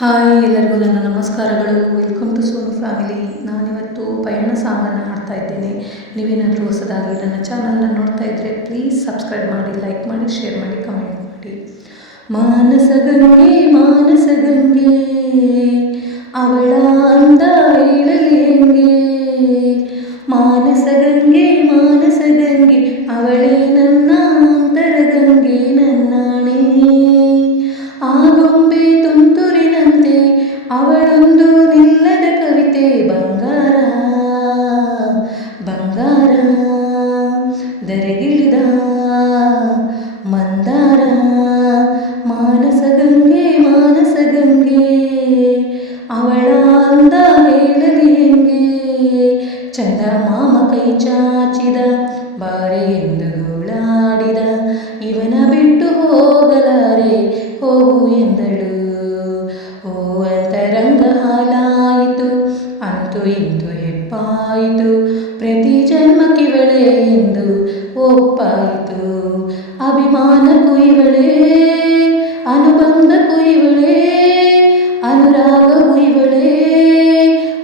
Hi, ಎಲ್ಲರಿಗೂ ನನ್ನ ನಮಸ್ಕಾರಗಳು. Welcome to Sonu family. ನಾನಿವತ್ತು ಪಯಣ ಸಾಂಗನ್ನು ಹಾಡ್ತಾ ಇದ್ದೇನೆ. ನೀವೇನಾದರೂ ಹೊಸದಾಗಿ ನನ್ನ ಚಾನಲ್ನ ನೋಡ್ತಾ ಇದ್ದರೆ ಪ್ಲೀಸ್ ಸಬ್ಸ್ಕ್ರೈಬ್ ಮಾಡಿ, ಲೈಕ್ ಮಾಡಿ, ಶೇರ್ ಮಾಡಿ, ಕಮೆಂಟ್ ಮಾಡಿ. ಮಾನಸ ಗಂಗೆ ಮಾನಸ ಗಂಗೆ ಅವಳ ಅಂದ ಹೇಳಲಿ ಹೆಂಗೆ. ಮಾನಸ ಗಂಗೆ ಅವಳೇ ನನ್ನ ಅಂತರ ಗಂಗೆ, ನನ್ನಾಣೆ. ಆ ಗೊಂಬೆ ತುಂತುರಿನಂತೆ ಅವಳೊಂದು ನಿಲ್ಲದ ಕವಿತೆ, ಬಂಗಾರ ಬಂಗಾರ ಧರೆಗಿಳಿದ ಮಂದಾರ. ಮಾನಸ ಗಂಗೆ ಅವಳ ಅಂದ ಹೇಳಲಿ ಹೆಂಗೆ. ಚಂದ ಮಾಮ ಕೈ ಚಾಚಿದ, ಬಾರೆ ಎಂದು ಗೋಳಾಡಿದ, ಇವನ ಬಿಟ್ಟು ಹೋಗಲಾರೆ ಹೋಗು ಎಂದಳು. ಓ ಅಂತರಂಗ ಹಾಲಾಯಿತು, ಅಂತೂ ಇಂತು ಹೆಪ್ಪಾಯಿತು, ಪ್ರತಿ ಜನ್ಮಕ್ಕಿವಳೆ ಎಂದು ಒಪ್ಪಾಯಿತು. ಅಭಿಮಾನಕ್ಕೂ ಇವಳೇ, ಅನುಬಂಧಕ್ಕೂ ಇವಳೇ, ಅನುರಾಗವೂ ಇವಳೇ,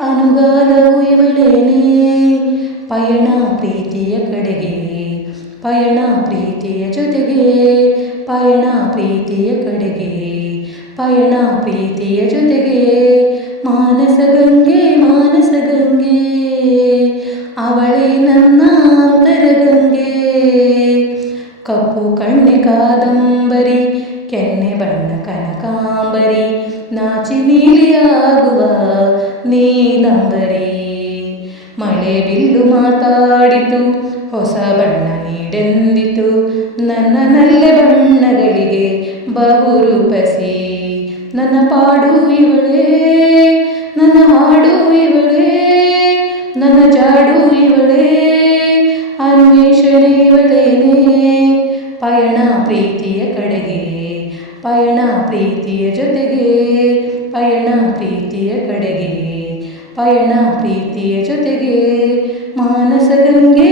ಅನುಗಾಲವೂ ಇವಳೇನೆ. ಪಯಣ ಪ್ರೀತಿಯ ಕಡೆಗೆ, ಪಯಣ ಪ್ರೀತಿಯ ಜೊತೆಗೆ, ಪಯಣ ಪ್ರೀತಿಯ ಕಡೆಗೆ, ಪಯಣ ಪ್ರೀತಿಯ ಜೊತೆಗೆ. ಮಾನಸ ಗಂಗೆ ಅವಳೇ ನನ್ನ ಅಂತರ ಗಂಗೆ. ಕಪ್ಪು ಕಣ್ಣೆ ಕಾದಂಬರಿ, ಕೆನ್ನೆ ಬಣ್ಣ ಕನಕಾಂಬರಿ, ನಾಚಿ ನೀಲಿಯಾಗುವ ನೀಲಂಬರಿ. ಮಳೆ ಬಿಲ್ಲು ಮಾತಾಡಿತು, ಹೊಸ ಬಣ್ಣ ನೀಡೆಂದಿತು, ನನ್ನ ನಲ್ಲೆ ಬಣ್ಣಗಳಿಗೆ ಬಹುರೂಪಸಿ. ನನ್ನ ಪಾಡು ಇವಳೇ, ನನ್ನ ಹಾಡು ಇವಳೇ, ನನ್ನ ಜಾಡು ಇವಳೇ, ಅನ್ವೇಷಣೆ ಇವಳೇನೆ. ಪಯಣ ಪ್ರೀತಿಯ ಕಡೆಗೆ, ಪಯಣ ಪ್ರೀತಿಯ ಜೊತೆಗೆ, ಪಯಣ ಪ್ರೀತಿಯ ಕಡೆಗೆ, ಪಯಣ ಪ್ರೀತಿಯ ಜೊತೆಗೆ. ಮಾನಸ ಗಂಗೆ